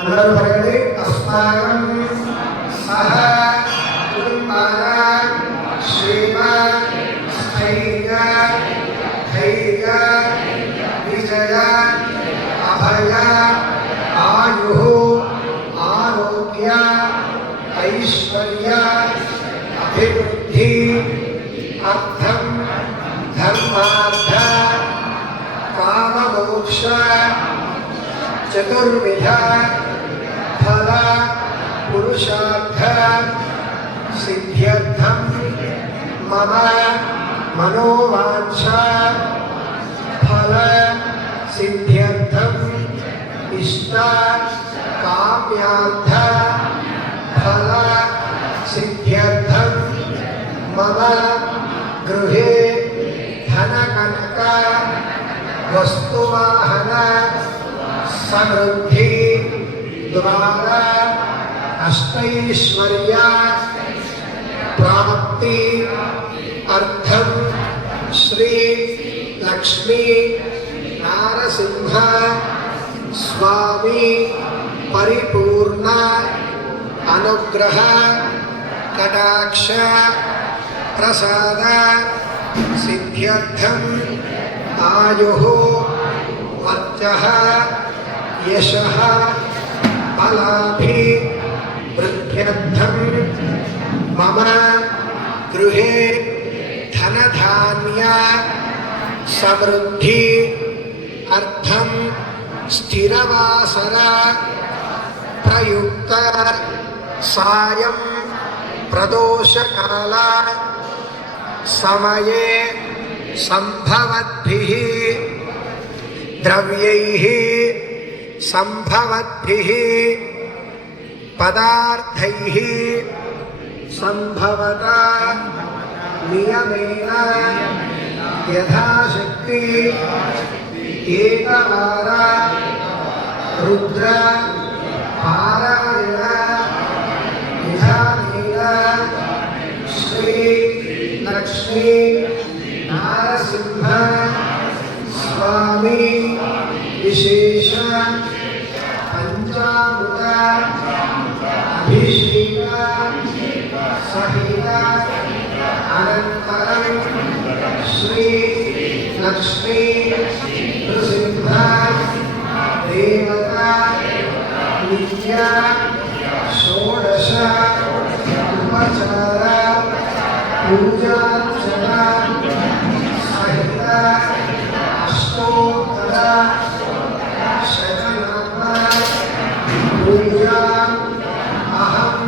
అందరూ పలకండి. అస్మాకం సహ కుటుంబానాం శ్రీమాన్ స్థైర్య ధైర్య విజయ అభయ ఆయు ఆరోగ్య ఐశ్వర్య అభివృద్ధి అర్థం ధర్మార్థ కామమోక్ష చతుర్విధ ఫల పురుషార్థ సిద్ధ్యర్థం మమ మనోవాంఛ ఫల సిద్ధ్యర్థం ఇష్ట కామ్యార్థ ఫల సిద్ధ్యర్థం మమ గృహే ధన కనక వస్తువాహన సమృద్ధి ద్వారా అష్టైశ్వర్య ప్రాప్తి అర్థం శ్రీ లక్ష్మీ నారసింహ స్వామి పరిపూర్ణ అనుగ్రహ కటాక్ష ప్రసాద సిద్ధ్యర్థం ఆయు వర్చః యశః బలాభి వృద్ధ్యర్థం మమ గృహే ధనధాన్య సమృద్ధి అర్థం స్థిరవాసర ప్రయుక్త సాయం ప్రదోషకాల సమయే సంభవద్భిః ద్రవ్యైః సంభవద్భిః పదార్థైః సంభవత నియమేన యథాశక్తి ఏకవార రుద్ర పారాయణ విధానేన శ్రీ లక్ష్మీ నారసింహ స్వామి విశేష పంచామృత అభిషేక సహిత అనంతరం శ్రీ లక్ష్మీ నృసింహ దేవత నిత్య షోడశ ఉపచార పూజార్చన సహిత అష్టోత్తర శతనామ పూజా అహం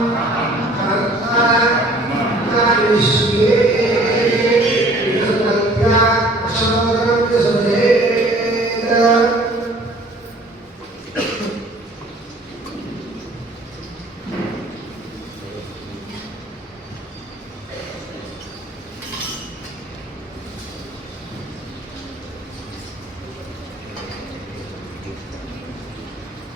కర్త కరిష్యే.